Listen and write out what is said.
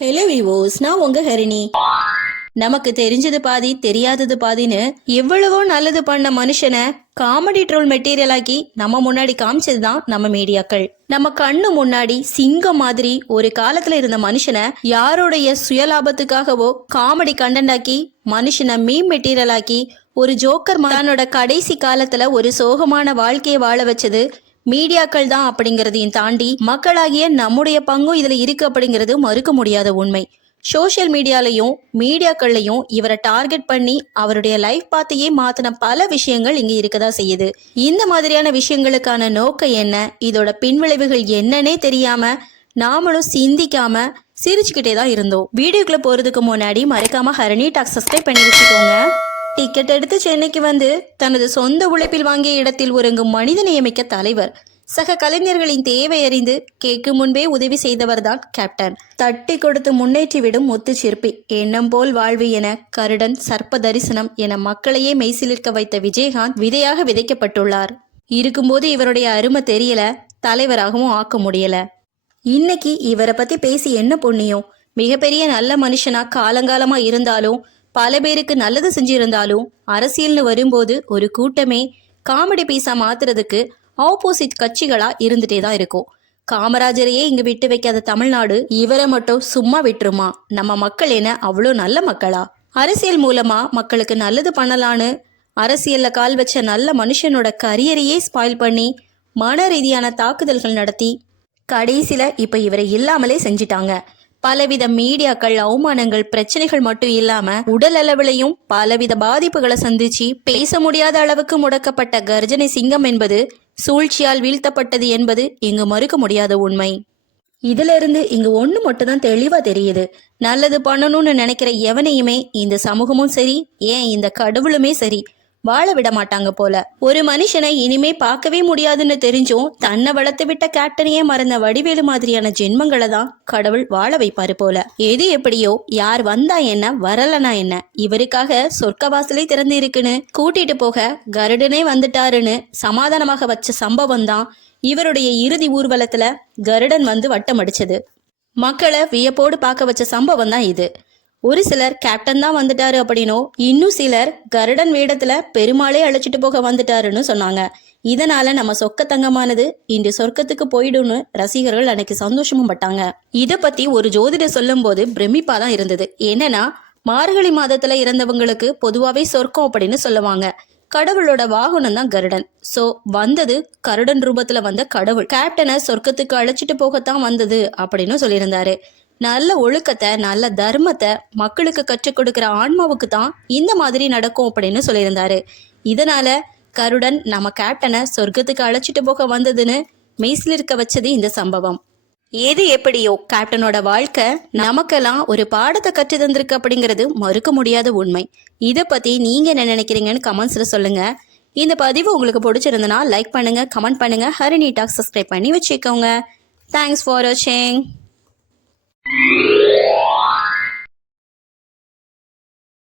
Hello விவோஸ் நான் உங்க ஹரிணி. நமக்கு தெரிஞ்சது பாதி தெரியாதது பாதின்னு எவ்வளவோ நல்லது பண்ண மனுஷனை காமெடி ட்ரோல் மெட்டீரியல் ஆக்கி நம்ம முன்னாடி காமிச்சது தான் நம்ம மீடியாக்கள். நம்ம கண்ணு முன்னாடி சிங்கம் மாதிரி ஒரு காலத்துல இருந்த மனுஷனை யாருடைய சுயலாபத்துக்காகவோ காமெடி கண்டென்ட் ஆக்கி மனுஷனை மீம் மெட்டீரியல் ஆக்கி ஒரு ஜோக்கர் மகனோட கடைசி காலத்துல ஒரு சோகமான வாழ்க்கையை வாழ வச்சது மீடியாக்கள் தான் அப்படிங்கிறதையும் தாண்டி மக்களாகிய நம்முடைய பங்கும் இதுல இருக்கு அப்படிங்கிறது மறுக்க முடியாத உண்மை. சோஷியல் மீடியாலையும் மீடியாக்கள்லையும் இவரை டார்கெட் பண்ணி அவருடைய லைஃப் பாத்தையே மாத்தின பல விஷயங்கள் இங்க இருக்கதா செய்யுது. இந்த மாதிரியான விஷயங்களுக்கான நோக்கம் என்ன? இதோட பின்விளைவுகள் என்னன்னே தெரியாம நாமளும் சிந்திக்காம சிரிச்சுக்கிட்டே தான் இருந்தோம். வீடியோக்குள்ள போறதுக்கு முன்னாடி மறக்காம ஹரணி டாக் சப்ஸ்கிரைப் பண்ணி வச்சுக்கோங்க. டிக்கெட் எடுத்து சென்னைக்கு வந்து தனது சொந்த உழைப்பில் வாங்கிய இடத்தில் ஒருங்கும் மனித நியமிக்க தலைவர். சக கலைஞர்களின் தேவை அறிந்து கேட்கும் முன்பே உதவி செய்தவர்தான் கேப்டன். தட்டி கொடுத்து முன்னேற்றிவிடும் விடும் சிற்பி எண்ணம் போல் வாழ்வு என கருடன் சர்ப்ப தரிசனம் என மக்களையே மெய்சிலிருக்க வைத்த விஜயகாந்த் விதையாக விதைக்கப்பட்டுள்ளார். இருக்கும்போது இவருடைய அருமை தெரியல தலைவராகவும் ஆக்க முடியல. இன்னைக்கு இவரை பத்தி பேசி என்ன புண்ணியம்? மிகப்பெரிய நல்ல மனுஷனா காலங்காலமா இருந்தாலும் பல பேருக்கு நல்லது செஞ்சிருந்தாலும் அரசியல்னு வரும்போது ஒரு கூட்டமே காமெடி பீஸா மாத்துறதுக்கு ஆப்போசிட் கட்சிகளா இருந்துட்டே தான் இருக்கும். காமராஜரையே இங்க விட்டு வைக்காத தமிழ்நாடு இவரை மட்டும் சும்மா விட்டுருமா? நம்ம மக்கள் என்ன அவ்வளோ நல்ல மக்களா? அரசியல் மூலமா மக்களுக்கு நல்லது பண்ணலான்னு அரசியல்ல கால் வச்ச நல்ல மனுஷனோட கரியரையே ஸ்பாயில் பண்ணி மன ரீதியான தாக்குதல்கள் நடத்தி கடைசியில இப்ப இவரை இல்லாமலே செஞ்சிட்டாங்க. பலவித மீடியாக்கள் அவமானங்கள் பிரச்சனைகள் மட்டும் இல்லாம உடல் அளவிலையும் பலவித பாதிப்புகளை சந்திச்சு பேச முடியாத அளவுக்கு முடக்கப்பட்ட கர்ஜனை சிங்கம் என்பது சூழ்ச்சியால் வீழ்த்தப்பட்டது என்பது இங்கு மறுக்க முடியாத உண்மை. இதுல இருந்து இங்க ஒண்ணு மட்டும் தான் தெளிவா தெரியுது. நல்லது பண்ணணும்னு நினைக்கிற எவனையுமே இந்த சமூகமும் சரி ஏன் இந்த கடவுளுமே சரி வாழ விட மாட்டாங்க போல. ஒரு மனுஷனை இனிமே பார்க்கவே முடியாதுன்னு தெரிஞ்சும் தன்னை வளர்த்து விட்ட கேப்டனையே மறந்த வடிவேலு மாதிரியான ஜென்மங்களை தான் கடவுள் வாழ வைப்பாரு போல. எது எப்படியோ யார் வந்தா என்ன வரலனா என்ன இவருக்காக சொர்க்க வாசலே திறந்து இருக்குன்னு கூட்டிட்டு போக கருடனே வந்துட்டாருன்னு சமாதானமாக வச்ச சம்பவம் தான் இவருடைய இறுதி ஊர்வலத்துல கருடன் வந்து வட்டம் அடிச்சது மக்களை வியப்போடு பார்க்க வச்ச சம்பவம் தான் இது. ஒரு சிலர் கேப்டன் தான் வந்துட்டாரு அப்படின்னோ இன்னும் சிலர் கருடன் வேடத்துல பெருமாளே அழைச்சிட்டு போக வந்துட்டாருன்னு சொன்னாங்க. இதனால நம்ம சொக்க தங்கமானது இன்று சொர்க்கத்துக்கு போயிடும்னு ரசிகர்கள் அன்னைக்கு சந்தோஷமும் பட்டாங்க. இத பத்தி ஒரு ஜோதிடர் சொல்லும் போது பிரமிப்பா தான் இருந்தது. என்னன்னா மார்கழி மாதத்துல இறந்தவங்களுக்கு பொதுவாவே சொர்க்கம் அப்படின்னு சொல்லுவாங்க. கடவுளோட வாகனம் தான் கருடன். சோ வந்தது கருடன் ரூபத்துல வந்த கடவுள். கேப்டனை சொர்க்கத்துக்கு அழைச்சிட்டு போகத்தான் வந்தது அப்படின்னு சொல்லியிருந்தாரு. நல்ல ஒழுக்கத்தை நல்ல தர்மத்தை மக்களுக்கு கற்றுக் கொடுக்குற ஆன்மாவுக்கு தான் இந்த மாதிரி நடக்கும் அப்படின்னு சொல்லியிருந்தாரு. இதனால கருடன் நம்ம கேப்டனை சொர்க்கத்துக்கு அழைச்சிட்டு போக வந்ததுன்னு மெய்சிலிருக்க வச்சது இந்த சம்பவம். எது எப்படியோ கேப்டனோட வாழ்க்கை நமக்கெல்லாம் ஒரு பாடத்தை கற்று தந்திருக்கு அப்படிங்கிறது மறுக்க முடியாத உண்மை. இதை பத்தி நீங்க என்ன நினைக்கிறீங்கன்னு கமெண்ட்ஸ்ல சொல்லுங்க. இந்த பதிவு உங்களுக்கு பிடிச்சிருந்தனா லைக் பண்ணுங்க கமெண்ட் பண்ணுங்க. ஹரிணி டாக் சப்ஸ்கிரைப் பண்ணி வச்சுக்கோங்க. தேங்க்ஸ் ஃபார் வாட்சிங் Yeah.